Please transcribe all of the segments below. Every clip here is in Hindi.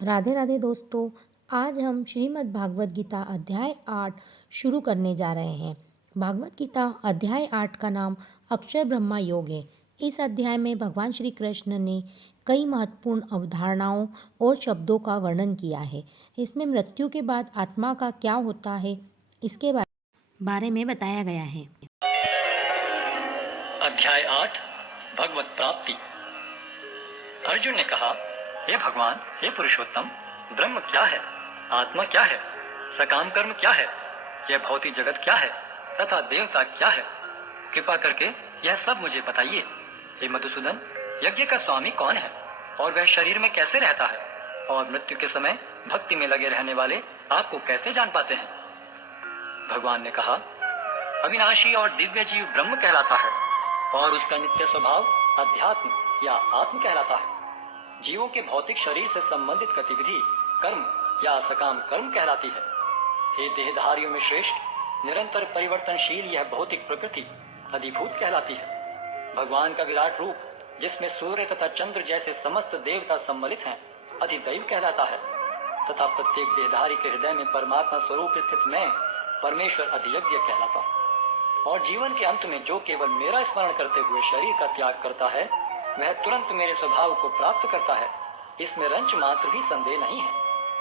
राधे राधे दोस्तों। आज हम श्रीमद् भागवत गीता अध्याय 8 शुरू करने जा रहे हैं। भागवत गीता अध्याय 8 का नाम अक्षय ब्रह्मा योग है। इस अध्याय में भगवान श्री कृष्ण ने कई महत्वपूर्ण अवधारणाओं और शब्दों का वर्णन किया है। इसमें मृत्यु के बाद आत्मा का क्या होता है, इसके बारे में बताया गया है। अध्याय 8 भगवत प्राप्ति। अर्जुन ने कहा, हे भगवान, हे पुरुषोत्तम, ब्रह्म क्या है, आत्मा क्या है, सकाम कर्म क्या है, यह भौतिक जगत क्या है तथा देवता क्या है? कृपा करके यह सब मुझे बताइए। हे मधुसूदन, यज्ञ का स्वामी कौन है और वह शरीर में कैसे रहता है, और मृत्यु के समय भक्ति में लगे रहने वाले आपको कैसे जान पाते हैं? भगवान ने कहा, अविनाशी और दिव्य जीव ब्रह्म कहलाता है और उसका नित्य स्वभाव अध्यात्म या आत्म कहलाता है। जीवों के भौतिक शरीर से संबंधित गतिविधि कर्म या सकाम कर्म कहलाती है। हे देहधारियों में श्रेष्ठ, निरंतर परिवर्तनशील यह भौतिक प्रकृति अधिभूत कहलाती है। भगवान का विराट रूप, जिसमें सूर्य तथा चंद्र जैसे समस्त देवता सम्मिलित हैं, अधिदैव कहलाता है तथा प्रत्येक देहधारी के हृदय में परमात्मा स्वरूप स्थित मैं परमेश्वर अधियज्ञ कहलाता है। और जीवन के अंत में जो केवल मेरा स्मरण करते हुए शरीर का त्याग करता है, वह तुरंत मेरे स्वभाव को प्राप्त करता है। इसमें रंच मात्र भी संदेह नहीं है।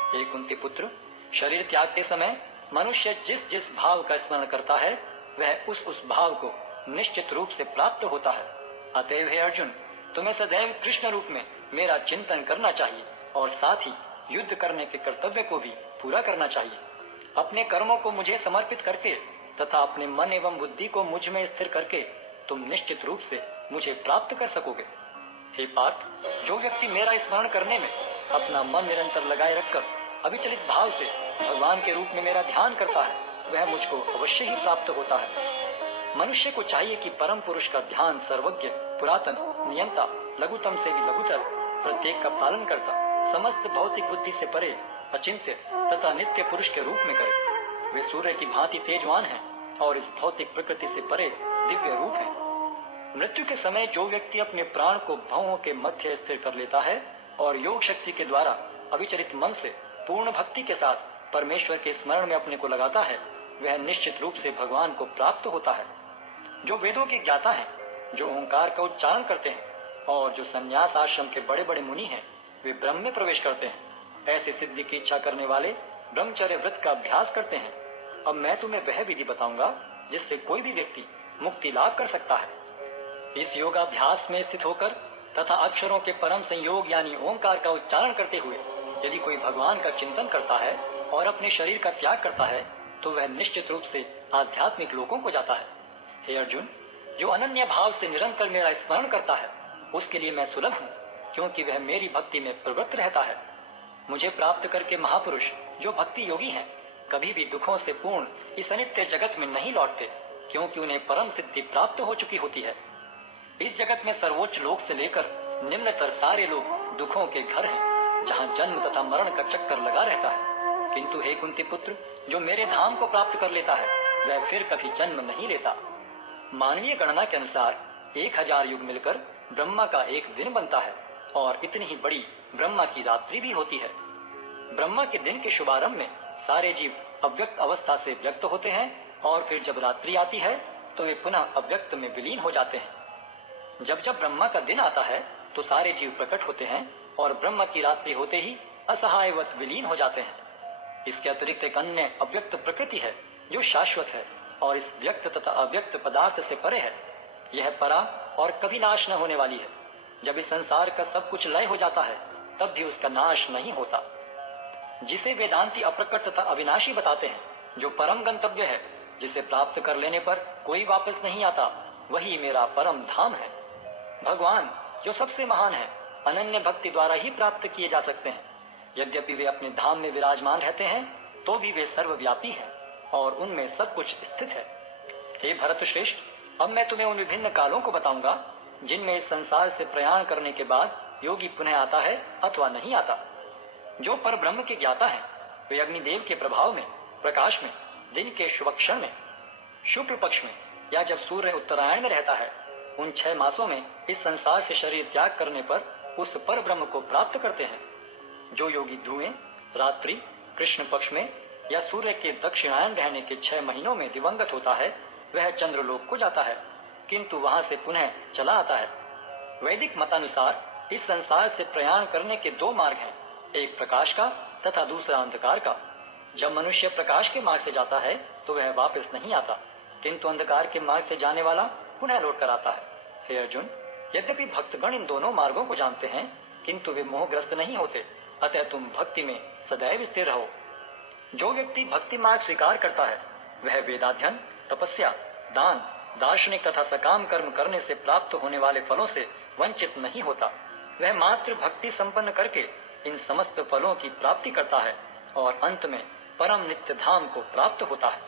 हे कुंती पुत्र, शरीर त्याग के समय मनुष्य जिस जिस भाव का स्मरण करता है, वह उस भाव को निश्चित रूप से प्राप्त होता है। अतएव हे अर्जुन, तुम्हें सदैव कृष्ण रूप में मेरा चिंतन करना चाहिए और साथ ही युद्ध करने के कर्तव्य को भी पूरा करना चाहिए। अपने कर्मों को मुझे समर्पित करके तथा अपने मन एवं बुद्धि को मुझ में स्थिर करके तुम निश्चित रूप से मुझे प्राप्त कर सकोगे। हे पार्थ, जो व्यक्ति मेरा स्मरण करने में अपना मन निरंतर लगाए रखकर अविचलित भाव से भगवान के रूप में मेरा ध्यान करता है, वह मुझको अवश्य ही प्राप्त होता है। मनुष्य को चाहिए कि परम पुरुष का ध्यान सर्वज्ञ, पुरातन, नियंता, लघुतम से भी लघुतर, प्रत्येक का पालन करता, समस्त भौतिक बुद्धि से परे, अचिंत्य तथा नित्य पुरुष के रूप में करे। वे सूर्य की भांति तेजवान हैं और इस भौतिक प्रकृति से परे दिव्य रूप हैं। मृत्यु के समय जो व्यक्ति अपने प्राण को भवों के मध्य स्थिर कर लेता है और योग शक्ति के द्वारा अविचलित मन से पूर्ण भक्ति के साथ परमेश्वर के स्मरण में अपने को लगाता है, वह निश्चित रूप से भगवान को प्राप्त होता है। जो वेदों के ज्ञाता हैं, जो ओंकार का उच्चारण करते हैं और जो संन्यास आश्रम के बड़े बड़े मुनि हैं, वे ब्रह्म में प्रवेश करते हैं। ऐसे सिद्धि की इच्छा करने वाले ब्रह्मचर्य व्रत का अभ्यास करते हैं। अब मैं तुम्हें वह विधि बताऊंगा जिससे कोई भी व्यक्ति मुक्ति लाभ कर सकता है। इस योगाभ्यास में स्थित होकर तथा अक्षरों के परम संयोग यानी ओंकार का उच्चारण करते हुए यदि कोई भगवान का चिंतन करता है और अपने शरीर का त्याग करता है, तो वह निश्चित रूप से आध्यात्मिक लोकों को जाता है। हे अर्जुन, जो अनन्य भाव से निरंतर मेरा स्मरण करता है, उसके लिए मैं सुलभ हूँ, क्योंकि वह मेरी भक्ति में प्रवृत्त रहता है। मुझे प्राप्त करके महापुरुष, जो भक्ति योगी हैं, कभी भी दुखों से पूर्ण इस अनित्य जगत में नहीं लौटते, क्योंकि उन्हें परम सिद्धि प्राप्त हो चुकी होती है। इस जगत में सर्वोच्च लोक से लेकर निम्नतर सारे लोग दुखों के घर हैं, जहाँ जन्म तथा मरण का चक्कर लगा रहता है। किंतु हे कुंती पुत्र, जो मेरे धाम को प्राप्त कर लेता है, वह फिर कभी जन्म नहीं लेता। मानवीय गणना के अनुसार 1000 युग मिलकर ब्रह्मा का एक दिन बनता है और इतनी ही बड़ी ब्रह्मा की रात्रि भी होती है। ब्रह्मा के दिन के शुभारंभ में सारे जीव अव्यक्त अवस्था से व्यक्त होते हैं और फिर जब रात्रि आती है तो वे पुनः अव्यक्त में विलीन हो जाते हैं। जब जब ब्रह्मा का दिन आता है तो सारे जीव प्रकट होते हैं और ब्रह्मा की रात्रि होते ही असहायवत विलीन हो जाते हैं। इसके अतिरिक्त एक अन्य अव्यक्त प्रकृति है जो शाश्वत है और इस व्यक्त तथा अव्यक्त पदार्थ से परे है। यह परा और कभी नाश न होने वाली है। जब इस संसार का सब कुछ लय हो जाता है तब भी उसका नाश नहीं होता। जिसे वेदांती अप्रकट तथा अविनाशी बताते हैं, जो परम गंतव्य है, जिसे प्राप्त कर लेने पर कोई वापस नहीं आता, वही मेरा परम धाम है। भगवान, जो सबसे महान है, अनन्य भक्ति द्वारा ही प्राप्त किए जा सकते हैं। यद्यपि वे अपने धाम में विराजमान रहते हैं, तो भी वे सर्वव्यापी हैं और उनमें सब कुछ स्थित है। हे भरत श्रेष्ठ, अब मैं तुम्हें उन विभिन्न कालों को बताऊंगा जिनमें इस संसार से प्रयाण करने के बाद योगी पुनः आता है अथवा नहीं आता। जो पर ब्रह्म के ज्ञाता है, वे अग्निदेव के प्रभाव में, प्रकाश में, दिन के शुभक्षण में, शुक्ल पक्ष में या जब सूर्य उत्तरायण में रहता है, उन 6 मासों में इस संसार से शरीर त्याग करने पर उस पर ब्रह्म को प्राप्त करते हैं। जो योगी ध्रुएं रात्रि कृष्ण पक्ष में या सूर्य के दक्षिणायन रहने के 6 महीनों में दिवंगत होता है, वह चंद्रलोक को जाता है, किंतु वहां से पुनः चला आता है। वैदिक मतानुसार इस संसार से प्रयाण करने के 2 मार्ग हैं, एक प्रकाश का तथा दूसरा अंधकार का। जब मनुष्य प्रकाश के मार्ग से जाता है तो वह वापस नहीं आता, किंतु अंधकार के मार्ग से जाने वाला पुनः लौट कर आता है। हे अर्जुन, यद्यपि भक्तगण इन दोनों मार्गों को जानते हैं, किंतु वे मोहग्रस्त नहीं होते, अतः तुम भक्ति में सदैव स्थिर रहो। जो व्यक्ति भक्ति मार्ग स्वीकार करता है, वह वेदाध्ययन, तपस्या, दान, दार्शनिक तथा सकाम कर्म करने से प्राप्त होने वाले फलों से वंचित नहीं होता। वह मात्र भक्ति संपन्न करके इन समस्त फलों की प्राप्ति करता है और अंत में परम नित्य धाम को प्राप्त होता है।